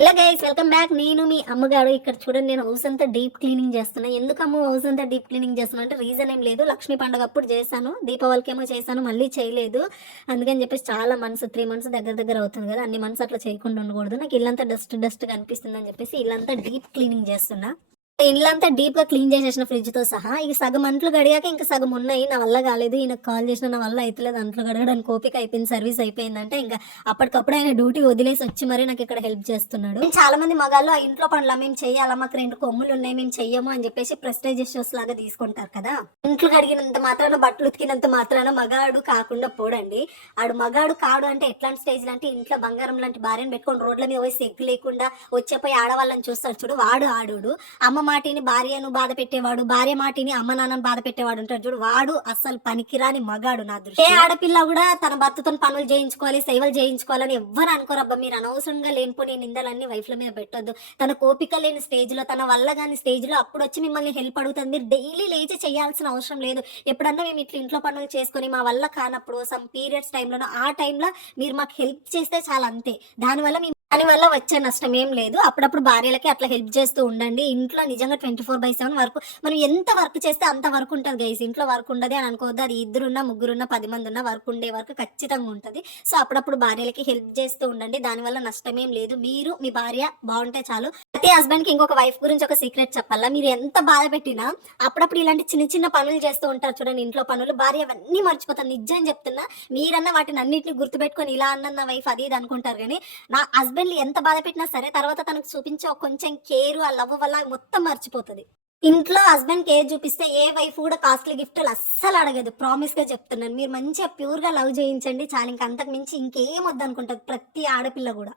Hello guys, welcome back. నేను మీ అమ్మగారు. ఇక్కడ చూడండి, నేను హౌస్ అంతా డీప్ క్లీనింగ్ చేస్తున్నా. ఎందుకమ్మా హౌస్ అంతా డీప్ క్లీనింగ్ చేస్తున్నా అంటే రీజన్ ఏం లేదు. లక్ష్మీ పండుగ అప్పుడు చేశాను, దీపావళికి ఏమో చేశాను, మళ్ళీ చేయలేదు. అందుకని చెప్పేసి చాలా మంత్స్ 3 మంత్స్ దగ్గర దగ్గర అవుతుంది కదా, అన్ని మంత్స్ అట్లా చేయకుండా ఉండకూడదు. నాకు ఇల్లంతా డస్ట్ కనిపిస్తుంది అని చెప్పేసి ఇల్లంతా డీప్ క్లీనింగ్ చేస్తున్నా. ఇల్లంతా డీప్ గా క్లీన్ చేసేసిన ఫ్రిడ్జ్ తో సహా. ఇక సగం అంట్లు గడియాక ఇంకా సగం ఉన్నాయి. నా వల్ల కాలేదు, ఈయనకు కాల్ చేసిన నా వల్ల అయితలేదు, అంట్లు గడగడానికి ఓపిక అయిపోయింది, సర్వీస్ అయిపోయిందంటే ఇంకా అప్పటికప్పుడు ఆయన డ్యూటీ వదిలేసి వచ్చి మరి నాకు ఇక్కడ హెల్ప్ చేస్తున్నాడు. చాలా మంది మగాళ్ళు ఆ ఇంట్లో పనులు మేము చెయ్యాలా, మాకు 2 కొమ్ములు ఉన్నాయి మేము చెయ్యము అని చెప్పేసి ప్రెస్టేజియస్ షోస్ లాగా తీసుకుంటారు కదా. ఇంట్లో కడిగినంత మాత్రాన, బట్టలు ఉతికినంత మాత్రాన మగాడు కాకుండా పోడండి. ఆడు మగాడు కాడు అంటే ఎట్లాంటి స్టేజ్ అంటే, ఇంట్లో బంగారం లాంటి భార్యను పెట్టుకొని రోడ్ల మీద పోయి ఎగ్గు లేకుండా వచ్చేపోయి ఆడవాళ్ళని చూస్తాడు చూడు, వాడు ఆడు. అమ్మ మాటిని భార్యను బాధ పెట్టేవాడు, భార్య మాటిని అమ్మ నాన్నను బాధ పెట్టేవాడు ఉంటాడు చూడు, వాడు అస్సలు పనికిరాని మగాడు నా దృష్టి. ఏ ఆడపిల్ల కూడా తన భర్తతో పనులు చేయించుకోవాలి, సేవలు చేయించుకోవాలని ఎవ్వరు అనుకోరబ్బా. మీరు అనవసరంగా లేనిపోని నిందలన్నీ వైఫ్ల మీద పెట్టొద్దు. తన కోపిక లేని స్టేజ్ లో, తన వల్ల కాని స్టేజ్ లో అప్పుడు వచ్చి మిమ్మల్ని హెల్ప్ అడుగుతుంది. మీరు డైలీ లేచి చేయాల్సిన అవసరం లేదు. ఎప్పుడన్నా మేము ఇట్లా ఇంట్లో పనులు చేసుకొని మా వల్ల కానప్పుడు సమ్ పీరియడ్స్ టైంలో, ఆ టైంలో మీరు మాకు హెల్ప్ చేస్తే చాలా, అంతే. దానివల్ల వచ్చే నష్టం ఏం లేదు. అప్పుడప్పుడు భార్యలకి అట్లా హెల్ప్ చేస్తూ ఉండండి. ఇంట్లో నిజంగా 24/7 వర్క్, మనం ఎంత వర్క్ చేస్తే అంత వర్క్ ఉంటుంది గైస్. ఇంట్లో వర్క్ ఉండదు అని అనుకోవద్దు. అది 2 ముగ్గురున్నా 10 మంది ఉన్న వర్క్ ఉండే వర్క్ ఖచ్చితంగా ఉంటుంది. సో అప్పుడప్పుడు భార్యలకి హెల్ప్ చేస్తూ ఉండండి. దానివల్ల నష్టమేం లేదు. మీరు మీ భార్య బాగుంటే చాలు. ప్రతి హస్బెండ్ కి ఇంకొక వైఫ్ గురించి ఒక సీక్రెట్ చెప్పాలా, మీరు ఎంత బాధ పెట్టినా అప్పుడప్పుడు ఇలాంటి చిన్న చిన్న పనులు చేస్తూ ఉంటారు చూడండి, ఇంట్లో పనులు. భార్య అవన్నీ మర్చిపోతాను, నిజం చెప్తున్నా. మీరన్నా వాటిని అన్నింటినీ గుర్తుపెట్టుకొని ఇలా అన్న నా వైఫ్ అది ఇది అనుకుంటారు, కానీ నా హస్బెండ్ ఎంత బాధ పెట్టినా సరే తర్వాత తనకు చూపించే కొంచెం కేర్, ఆ లవ్ వల్ల మొత్తం మర్చిపోతుంది. ఇంట్లో హస్బెండ్ కేర్ చూపిస్తే ఏ వైఫ్ కూడా కాస్ట్లీ గిఫ్ట్లు అస్సలు అడగదు. ప్రామిస్ గా చెప్తున్నాను. మీరు మంచిగా ప్యూర్ గా లవ్ చేయించండి చాలు, ఇంక అంతకు మించి ఇంకేం వద్దనుకుంటుంది ప్రతి ఆడపిల్ల కూడా.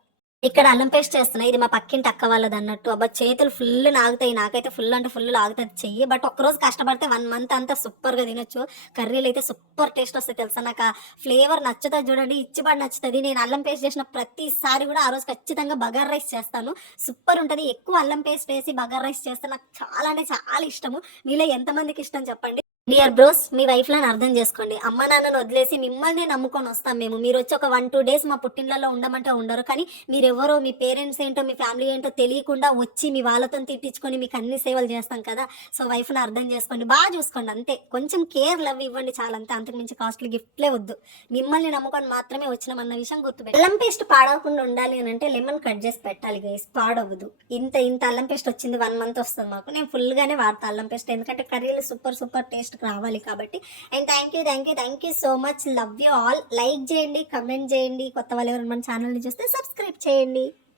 ఇక్కడ అల్లం పేస్ట్ చేస్తున్నా. ఇది మా పక్కింటి అక్క వాళ్ళది అన్నట్టు. అబ్బా చేతులు ఫుల్ నాగుతాయి, నాకైతే ఫుల్ అంటే ఫుల్ లాగుతుంది చెయ్యి. బట్ ఒక్కరోజు కష్టపడితే 1 మంత్ అంతా సూపర్ గా తినొచ్చు. కర్రీలు అయితే సూపర్ టేస్ట్ వస్తాయి తెలుసా. నాకు ఆ ఫ్లేవర్ నచ్చుతుంది చూడండి, ఇచ్చిబడి నచ్చుతుంది. నేను అల్లం పేస్ట్ చేసిన ప్రతిసారి కూడా ఆ రోజు ఖచ్చితంగా బగార్ రైస్ చేస్తాను. సూపర్ ఉంటుంది. ఎక్కువ అల్లం పేస్ట్ వేసి బగార్ రైస్ చేస్తే నాకు చాలా అంటే చాలా ఇష్టము. మీలో ఎంతమందికి ఇష్టం చెప్పండి. డియర్ బ్రోస్, మీ వైఫ్ లను అర్థం చేసుకోండి. అమ్మ నాన్నను వదిలేసి మిమ్మల్ని నమ్ముకొని వస్తాం మేము. మీరు వచ్చి ఒక 1-2 డేస్ మా పుట్టిండ్లలో ఉండమంటే ఉండరు, కానీ మీరెవరో, మీ పేరెంట్స్ ఏంటో, మీ ఫ్యామిలీ ఏంటో తెలియకుండా వచ్చి మీ వాళ్ళతో తిట్టించుకొని మీకు అన్ని సేవలు చేస్తాం కదా. సో వైఫ్ను అర్థం చేసుకోండి, బాగా చూసుకోండి, అంతే. కొంచెం కేర్, లవ్ ఇవ్వండి చాలా, అంతే. అంతకు మించి కాస్ట్లీ గిఫ్ట్లే వద్దు. మిమ్మల్ని నమ్ముకొని మాత్రమే వచ్చినామన్న విషయం గుర్తుపెట్టి. అల్లం పేస్ట్ పాడవకుండా ఉండాలి అని అంటే లెమన్ కట్ చేసి పెట్టాలి గైస్, పాడవద్దు. ఇంత అల్లం పేస్ట్ వచ్చింది, 1 మంత్ వస్తుంది మాకు. నేను ఫుల్గానే వాడతా అల్లం పేస్ట్, ఎందుకంటే కర్రీలు సూపర్ టేస్ట్ రావాలి కాబట్టి. And thank you so much. Love you all. Like చేయండి, కమెంట్ చేయండి. కొత్త వాళ్ళు ఎవరైనా మన ఛానల్ని చూస్తే సబ్స్క్రైబ్ చేయండి.